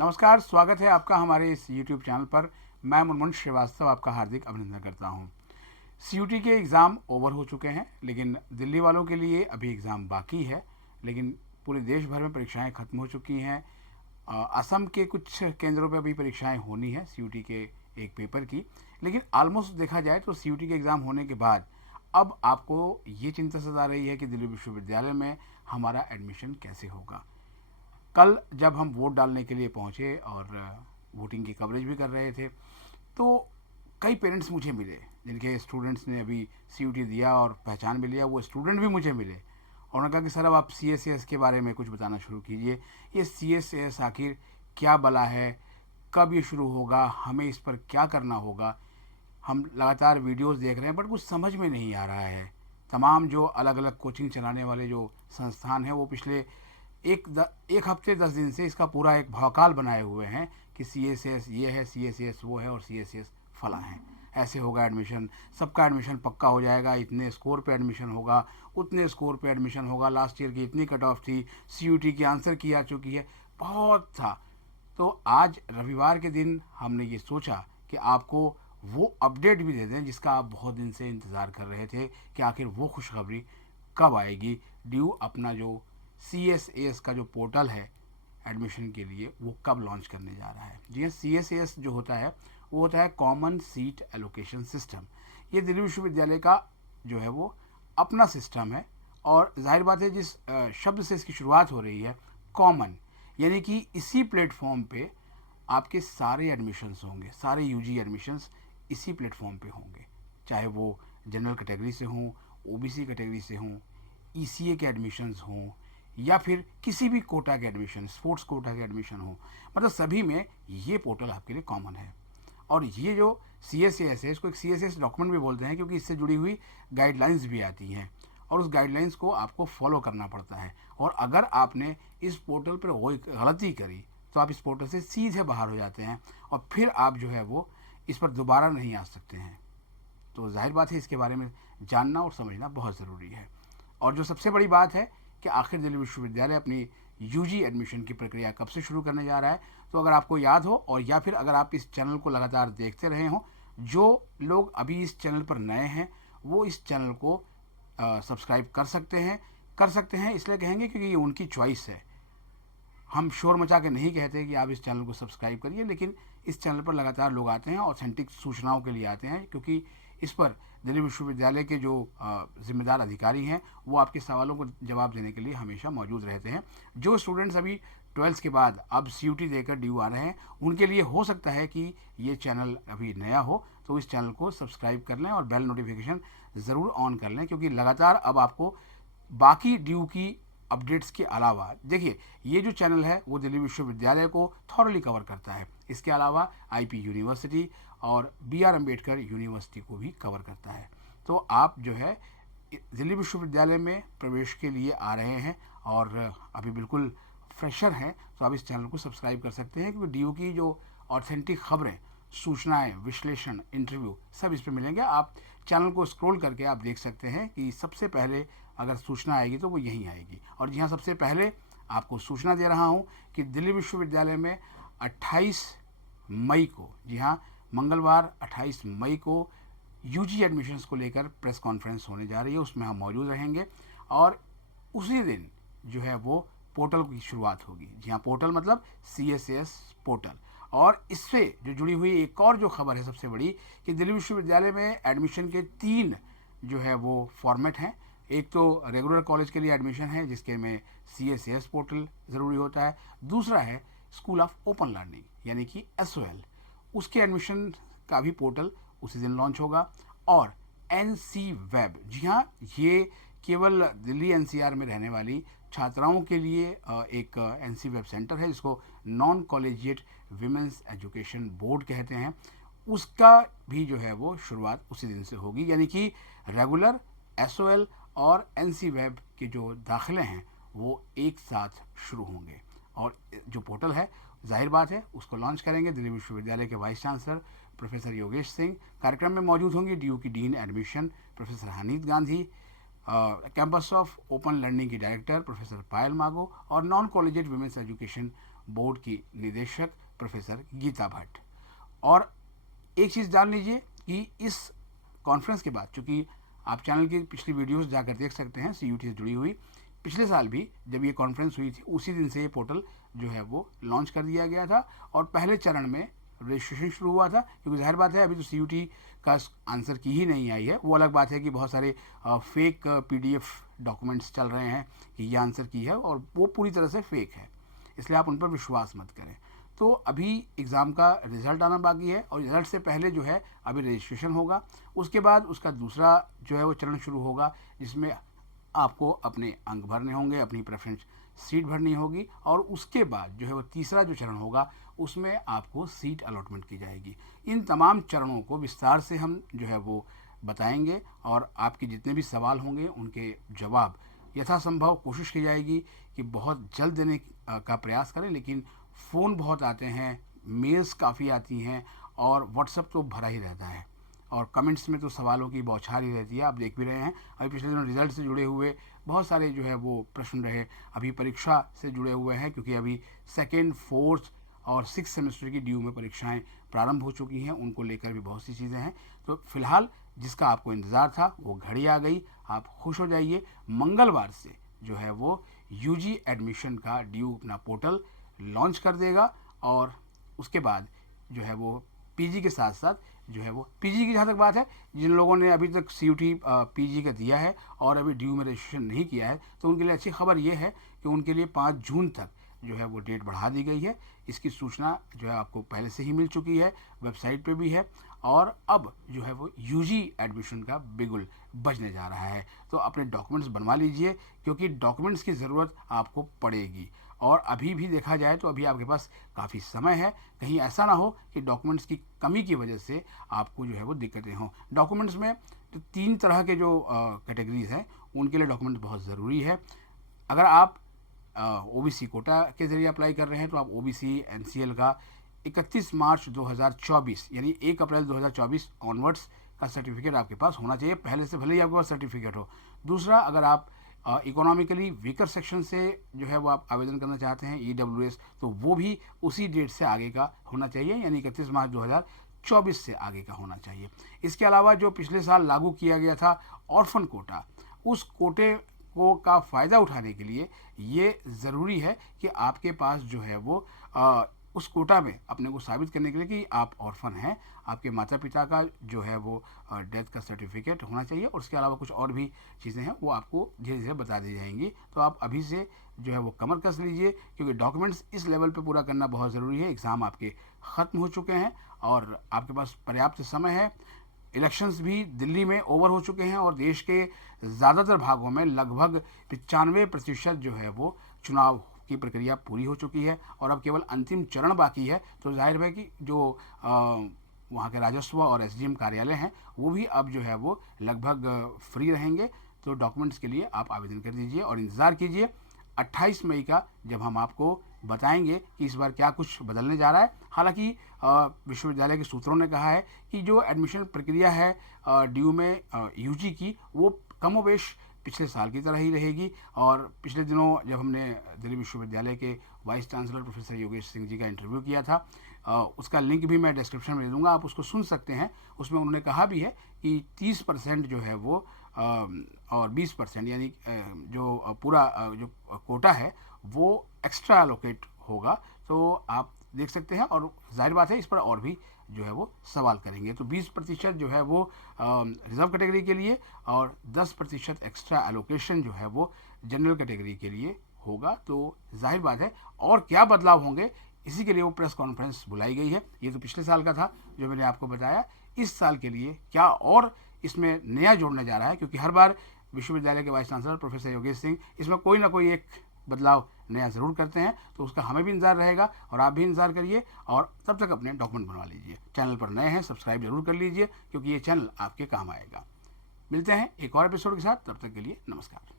नमस्कार, स्वागत है आपका हमारे इस YouTube चैनल पर। मैं मुनमुन श्रीवास्तव आपका हार्दिक अभिनंदन करता हूं। सीयूटी के एग्ज़ाम ओवर हो चुके हैं, लेकिन दिल्ली वालों के लिए अभी एग्ज़ाम बाकी है। लेकिन पूरे देश भर में परीक्षाएं खत्म हो चुकी हैं। असम के कुछ केंद्रों पर अभी परीक्षाएं होनी है सीयूटी के एक पेपर की। लेकिन ऑलमोस्ट देखा जाए तो सीयूटी के एग्ज़ाम होने के बाद अब आपको ये चिंता सता रही है कि दिल्ली विश्वविद्यालय में हमारा एडमिशन कैसे होगा। कल जब हम वोट डालने के लिए पहुंचे और वोटिंग की कवरेज भी कर रहे थे, तो कई पेरेंट्स मुझे मिले जिनके स्टूडेंट्स ने अभी सीयूटी दिया और पहचान भी लिया। वो स्टूडेंट भी मुझे मिले और उन्होंने कहा कि सर अब आप सीएसएस के बारे में कुछ बताना शुरू कीजिए। ये सीएसएस आखिर क्या बला है, कब ये शुरू होगा, हमें इस पर क्या करना होगा। हम लगातार वीडियोस देख रहे हैं बट कुछ समझ में नहीं आ रहा है। तमाम जो अलग अलग कोचिंग चलाने वाले जो संस्थान हैं वो पिछले एक हफ्ते 10 दिन से इसका पूरा एक भौकाल बनाए हुए हैं कि सीएसएस ये है, सीएसएस वो है और सीएसएस फला है। ऐसे होगा एडमिशन, सबका एडमिशन पक्का हो जाएगा, इतने स्कोर पे एडमिशन होगा, उतने स्कोर पे एडमिशन होगा, लास्ट ईयर की इतनी कट ऑफ थी, सीयूटी की आंसर की आ चुकी है, बहुत था। तो आज रविवार के दिन हमने ये सोचा कि आपको वो अपडेट भी दे दें जिसका आप बहुत दिन से इंतज़ार कर रहे थे कि आखिर वो खुशखबरी कब आएगी। ड्यू अपना जो CSAS का जो पोर्टल है एडमिशन के लिए वो कब लॉन्च करने जा रहा है। जी हाँ, CSAS जो होता है वो होता है कॉमन सीट एलोकेशन सिस्टम। ये दिल्ली विश्वविद्यालय का जो है वो अपना सिस्टम है और जाहिर बात है जिस शब्द से इसकी शुरुआत हो रही है कॉमन, यानी कि इसी प्लेटफॉर्म पे आपके सारे एडमिशन्स होंगे, सारे यूजी एडमिशन्स इसी प्लेटफॉर्म पे होंगे, चाहे वो जनरल कैटेगरी से हों, ओबीसी कैटेगरी से हों, ईसीए के एडमिशन्स हों या फिर किसी भी कोटा के एडमिशन, स्पोर्ट्स कोटा के एडमिशन हो, मतलब सभी में ये पोर्टल आपके लिए कॉमन है। और ये जो CSAS है इसको एक CSAS डॉक्यूमेंट भी बोलते हैं क्योंकि इससे जुड़ी हुई गाइडलाइंस भी आती हैं और उस गाइडलाइंस को आपको फॉलो करना पड़ता है। और अगर आपने इस पोर्टल पर कोई गलती करी तो आप इस पोर्टल से सीधे बाहर हो जाते हैं और फिर आप जो है वो इस पर दोबारा नहीं आ सकते हैं। तो जाहिर बात है इसके बारे में जानना और समझना बहुत ज़रूरी है। और जो सबसे बड़ी बात है कि आखिर दिल्ली विश्वविद्यालय अपनी यूजी एडमिशन की प्रक्रिया कब से शुरू करने जा रहा है। तो अगर आपको याद हो और या फिर अगर आप इस चैनल को लगातार देखते रहे हों, जो लोग अभी इस चैनल पर नए हैं वो इस चैनल को सब्सक्राइब कर सकते हैं इसलिए कहेंगे क्योंकि ये उनकी चॉइस है। हम शोर मचा के नहीं कहते कि आप इस चैनल को सब्सक्राइब करिए, लेकिन इस चैनल पर लगातार लोग आते हैं, ऑथेंटिक सूचनाओं के लिए आते हैं क्योंकि इस पर दिल्ली विश्वविद्यालय के जो जिम्मेदार अधिकारी हैं वो आपके सवालों को जवाब देने के लिए हमेशा मौजूद रहते हैं। जो स्टूडेंट्स अभी 12th के बाद अब सीयूटी देकर ड्यू आ रहे हैं उनके लिए हो सकता है कि ये चैनल अभी नया हो, तो इस चैनल को सब्सक्राइब कर लें और बेल नोटिफिकेशन ज़रूर ऑन कर लें क्योंकि लगातार अब आपको बाकी ड्यू की अपडेट्स के अलावा, देखिए ये जो चैनल है वो दिल्ली विश्वविद्यालय को थॉरली कवर करता है। इसके अलावा आईपी यूनिवर्सिटी और BR अम्बेडकर यूनिवर्सिटी को भी कवर करता है। तो आप जो है दिल्ली विश्वविद्यालय में प्रवेश के लिए आ रहे हैं और अभी बिल्कुल फ्रेशर हैं तो आप इस चैनल को सब्सक्राइब कर सकते हैं क्योंकि ड्यू की जो ऑथेंटिक खबरें, सूचनाएं, विश्लेषण, इंटरव्यू सब इस पर मिलेंगे। आप चैनल को स्क्रॉल करके आप देख सकते हैं कि सबसे पहले अगर सूचना आएगी तो वो यहीं आएगी। और जी हाँ, सबसे पहले आपको सूचना दे रहा हूँ कि दिल्ली विश्वविद्यालय में 28 मई को, जी हाँ मंगलवार 28 मई को यूजी एडमिशन्स को लेकर प्रेस कॉन्फ्रेंस होने जा रही है, उसमें हम मौजूद रहेंगे और उसी दिन जो है वो पोर्टल की शुरुआत होगी। जी हाँ, पोर्टल मतलब CSAS पोर्टल। और इससे जो जुड़ी हुई एक और जो खबर है सबसे बड़ी कि दिल्ली विश्वविद्यालय में एडमिशन के 3 जो है वो फॉर्मेट हैं। एक तो रेगुलर कॉलेज के लिए एडमिशन है जिसके में CSAS पोर्टल ज़रूरी होता है। दूसरा है स्कूल ऑफ ओपन लर्निंग यानी कि SOL, उसके एडमिशन का भी पोर्टल उसी दिन लॉन्च होगा। और NC वेब, जी हाँ ये केवल दिल्ली NCR में रहने वाली छात्राओं के लिए एक NC वेब सेंटर है जिसको non collegiate women's education board कहते हैं। उसका भी जो है वो शुरुआत उसी दिन से होगी, यानी कि रेगुलर, SOL और NC वेब के जो दाखिले हैं वो एक साथ शुरू होंगे। और जो पोर्टल है जाहिर बात है उसको लॉन्च करेंगे दिल्ली विश्वविद्यालय के vice chancellor professor Yogesh Singh. कार्यक्रम में मौजूद होंगी ड्यू की dean admission professor Haneet Gandhi, campus of open learning की डायरेक्टर प्रोफेसर पायल मागो और non collegiate women's education board की निदेशक प्रोफेसर गीता भट्ट। और एक चीज़ जान लीजिए कि इस कॉन्फ्रेंस के बाद, चूँकि आप चैनल की पिछली वीडियोस जाकर देख सकते हैं CUET से जुड़ी हुई, पिछले साल भी जब ये कॉन्फ्रेंस हुई थी उसी दिन से ये पोर्टल जो है वो लॉन्च कर दिया गया था और पहले चरण में रजिस्ट्रेशन शुरू हुआ था। क्योंकि जाहिर बात है अभी तो CUET का आंसर की ही नहीं आई है। वो अलग बात है कि बहुत सारे फेक PDF डॉक्यूमेंट्स चल रहे हैं कि ये आंसर की है और वो पूरी तरह से फेक है, इसलिए आप उन पर विश्वास मत करें। तो अभी एग्ज़ाम का रिज़ल्ट आना बाकी है और रिज़ल्ट से पहले जो है अभी रजिस्ट्रेशन होगा। उसके बाद उसका दूसरा जो है वो चरण शुरू होगा, जिसमें आपको अपने अंक भरने होंगे, अपनी प्रेफरेंस सीट भरनी होगी और उसके बाद जो है वो तीसरा जो चरण होगा उसमें आपको सीट अलॉटमेंट की जाएगी। इन तमाम चरणों को विस्तार से हम जो है वो बताएंगे और आपके जितने भी सवाल होंगे उनके जवाब यथासंभव कोशिश की जाएगी कि बहुत जल्द देने का प्रयास करें। लेकिन फ़ोन बहुत आते हैं, मेल्स काफ़ी आती हैं और व्हाट्सएप तो भरा ही रहता है और कमेंट्स में तो सवालों की बौछार ही रहती है। आप देख भी रहे हैं अभी पिछले दिनों रिजल्ट से जुड़े हुए बहुत सारे जो है वो प्रश्न रहे, अभी परीक्षा से जुड़े हुए हैं क्योंकि अभी 2nd, 4th और 6th सेमेस्टर की ड्यू में परीक्षाएं प्रारंभ हो चुकी हैं, उनको लेकर भी बहुत सी चीज़ें हैं। तो फिलहाल जिसका आपको इंतज़ार था वो घड़ी आ गई, आप खुश हो जाइए। मंगलवार से जो है वो UG एडमिशन का ड्यू अपना पोर्टल लॉन्च कर देगा और उसके बाद जो है वो PG के साथ साथ जो है वो PG की जहाँ तक बात है, जिन लोगों ने अभी तक CUET PG का दिया है और अभी ड्यू में रजिस्ट्रेशन नहीं किया है तो उनके लिए अच्छी खबर ये है कि उनके लिए 5 जून तक जो है वो डेट बढ़ा दी गई है। इसकी सूचना जो है आपको पहले से ही मिल चुकी है, वेबसाइट पे भी है और अब जो है वो UG एडमिशन का बिगुल बजने जा रहा है। तो अपने डॉक्यूमेंट्स बनवा लीजिए क्योंकि डॉक्यूमेंट्स की ज़रूरत आपको पड़ेगी और अभी भी देखा जाए तो अभी आपके पास काफ़ी समय है। कहीं ऐसा ना हो कि डॉक्यूमेंट्स की कमी की वजह से आपको जो है वो दिक्कतें हों। डॉक्यूमेंट्स में तो 3 तरह के जो कैटेगरीज हैं उनके लिए डॉक्यूमेंट्स बहुत ज़रूरी है। अगर आप OBC कोटा के ज़रिए अप्लाई कर रहे हैं तो आप OBC NCL का 31 मार्च 2024 यानी 1 अप्रैल 2024 ऑनवर्ड्स का सर्टिफिकेट आपके पास होना चाहिए, पहले से भले ही आपके पास सर्टिफिकेट हो। दूसरा, अगर आप इकोनॉमिकली वीकर सेक्शन से जो है वो आप आवेदन करना चाहते हैं EWS, तो वो भी उसी डेट से आगे का होना चाहिए यानी 31 मार्च 2024 से आगे का होना चाहिए। इसके अलावा जो पिछले साल लागू किया गया था ऑर्फन कोटा, उस कोटे को का फ़ायदा उठाने के लिए ये ज़रूरी है कि आपके पास जो है वो उस कोटा में अपने को साबित करने के लिए कि आप ऑर्फन हैं, आपके माता पिता का जो है वो डेथ का सर्टिफिकेट होना चाहिए और उसके अलावा कुछ और भी चीज़ें हैं वो आपको धीरे धीरे बता दी जाएंगी। तो आप अभी से जो है वो कमर कस लीजिए क्योंकि डॉक्यूमेंट्स इस लेवल पे पूरा करना बहुत ज़रूरी है। एग्ज़ाम आपके ख़त्म हो चुके हैं और आपके पास पर्याप्त समय है। इलेक्शंस भी दिल्ली में ओवर हो चुके हैं और देश के ज़्यादातर भागों में लगभग 95% जो है वो चुनाव की प्रक्रिया पूरी हो चुकी है और अब केवल अंतिम चरण बाकी है। तो जाहिर है कि जो वहाँ के राजस्व और SDM कार्यालय हैं वो भी अब जो है वो लगभग फ्री रहेंगे। तो डॉक्यूमेंट्स के लिए आप आवेदन कर दीजिए और इंतज़ार कीजिए 28 मई का, जब हम आपको बताएंगे कि इस बार क्या कुछ बदलने जा रहा है। हालांकि विश्वविद्यालय के सूत्रों ने कहा है कि जो एडमिशन प्रक्रिया है ड्यू में UG की, वो कमोबेश पिछले साल की तरह ही रहेगी। और पिछले दिनों जब हमने दिल्ली विश्वविद्यालय के vice chancellor professor Yogesh Singh ji का इंटरव्यू किया था, उसका लिंक भी मैं डिस्क्रिप्शन में दे दूँगा, आप उसको सुन सकते हैं। उसमें उन्होंने कहा भी है कि 30% जो है वो और 20% यानी जो पूरा जो कोटा है वो एक्स्ट्रा एलोकेट होगा। तो आप देख सकते हैं और जाहिर बात है इस पर और भी जो है वो सवाल करेंगे। तो 20% जो है वो रिजर्व कैटेगरी के लिए और 10% एक्स्ट्रा एलोकेशन जो है वो जनरल कैटेगरी के लिए होगा। तो जाहिर बात है और क्या बदलाव होंगे इसी के लिए वो प्रेस कॉन्फ्रेंस बुलाई गई है। ये तो पिछले साल का था जो मैंने आपको बताया। इस साल के लिए क्या और इसमें नया जोड़ने जा रहा है, क्योंकि हर बार विश्वविद्यालय के vice chancellor professor Yogesh Singh इसमें कोई ना कोई एक बदलाव नया ज़रूर करते हैं। तो उसका हमें भी इंतज़ार रहेगा और आप भी इंतज़ार करिए और तब तक अपने डॉक्यूमेंट बनवा लीजिए। चैनल पर नए हैं सब्सक्राइब जरूर कर लीजिए क्योंकि ये चैनल आपके काम आएगा। मिलते हैं एक और एपिसोड के साथ, तब तक के लिए नमस्कार।